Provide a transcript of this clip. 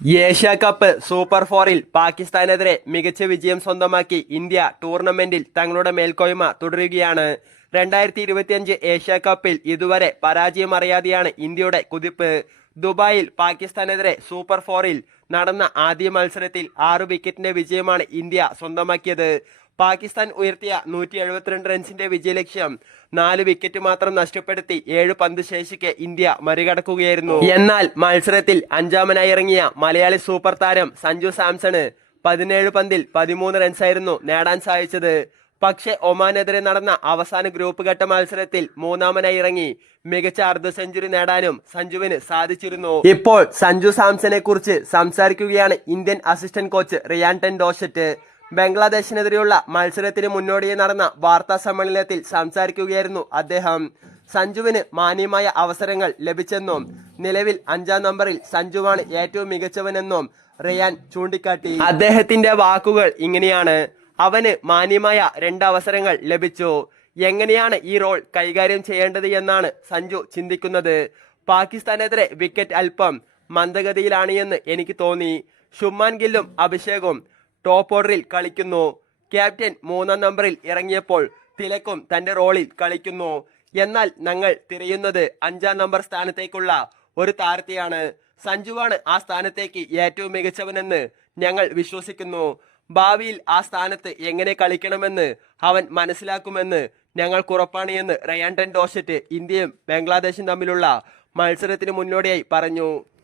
Asia cup super ഫോറിൽ പാകിസ്ഥാനെതിരെ മികച്ച വിജയം സ്വന്തമാക്കി ഇന്ത്യ ടൂർണമെന്റിൽ തങ്ങളുടെ മേൽക്കോയ്മ തുടരുകയാണ്. രണ്ടായിരത്തി ഇരുപത്തിയഞ്ച് ഏഷ്യ കപ്പിൽ ഇതുവരെ പരാജയം അറിയാതെയാണ് ഇന്ത്യയുടെ കുതിപ്പ്. ദുബായിൽ പാകിസ്ഥാനെതിരെ സൂപ്പർ ഫോറിൽ നടന്ന ആദ്യ മത്സരത്തിൽ ആറ് വിക്കറ്റിന്റെ വിജയമാണ് ഇന്ത്യ സ്വന്തമാക്കിയത്. പാകിസ്ഥാൻ ഉയർത്തിയ നൂറ്റി എഴുപത്തിരണ്ട് റൺസിന്റെ വിജയലക്ഷ്യം നാല് വിക്കറ്റ് മാത്രം നഷ്ടപ്പെടുത്തി ഏഴ് പന്ത് ശേഷിക്ക് ഇന്ത്യ മറികടക്കുകയായിരുന്നു. എന്നാൽ മത്സരത്തിൽ അഞ്ചാമനായി ഇറങ്ങിയ മലയാളി സൂപ്പർ താരം സഞ്ജു സാംസണ് പതിനേഴ് പന്തിൽ പതിമൂന്ന് റൺസായിരുന്നു നേടാൻ സാധിച്ചത്. പക്ഷെ ഒമാനെതിരെ നടന്ന അവസാന ഗ്രൂപ്പ് ഘട്ട മത്സരത്തിൽ മൂന്നാമനായി ഇറങ്ങി മികച്ച അർദ്ധ സെഞ്ചുറി നേടാനും സഞ്ജുവിന് സാധിച്ചിരുന്നു. ഇപ്പോൾ സഞ്ജു സാംസനെ കുറിച്ച് സംസാരിക്കുകയാണ് Indian assistant coach Ryan ten Doeschate ബംഗ്ലാദേശിനെതിരെയുള്ള മത്സരത്തിന് മുന്നോടിയായി നടന്ന വാർത്താ സമ്മേളനത്തിൽ സംസാരിക്കുകയായിരുന്നു അദ്ദേഹം. സഞ്ജുവിന് മാന്യമായ അവസരങ്ങൾ ലഭിച്ചെന്നും നിലവിൽ അഞ്ചാം നമ്പറിൽ സഞ്ജുവാണ് ഏറ്റവും മികച്ചവനെന്നും റിയാൻ ചൂണ്ടിക്കാട്ടി. അദ്ദേഹത്തിന്റെ വാക്കുകൾ ഇങ്ങനെയാണ്. അവന് മാന്യമായ രണ്ട് അവസരങ്ങൾ ലഭിച്ചു. എങ്ങനെയാണ് ഈ റോൾ കൈകാര്യം ചെയ്യേണ്ടത് എന്നാണ് സഞ്ജു ചിന്തിക്കുന്നത്. പാകിസ്ഥാനെതിരെ വിക്കറ്റ് അല്പം മന്ദഗതിയിലാണ് എന്ന് എനിക്ക് തോന്നി. ഷുമാൻ ഗില്ലും അഭിഷേകും ടോപ്പ് ഓർഡറിൽ കളിക്കുന്നു. ക്യാപ്റ്റൻ മൂന്നാം നമ്പറിൽ ഇറങ്ങിയപ്പോൾ തിലക്കും തന്റെ റോളിൽ കളിക്കുന്നു. എന്നാൽ ഞങ്ങൾ തിരയുന്നത് അഞ്ചാം നമ്പർ സ്ഥാനത്തേക്കുള്ള ഒരു താരത്തെയാണ്. സഞ്ജുവാണ് ആ സ്ഥാനത്തേക്ക് ഏറ്റവും മികച്ചവനെന്ന് ഞങ്ങൾ വിശ്വസിക്കുന്നു. ഭാവിയിൽ ആ സ്ഥാനത്ത് എങ്ങനെ കളിക്കണമെന്ന് അവൻ മനസ്സിലാക്കുമെന്ന് ഞങ്ങൾക്കുറപ്പാണ് എന്ന് റയാൻഡൻ ഡോഷറ്റ് ഇന്ത്യയും ബംഗ്ലാദേശും തമ്മിലുള്ള മത്സരത്തിന് മുന്നോടിയായി പറഞ്ഞു.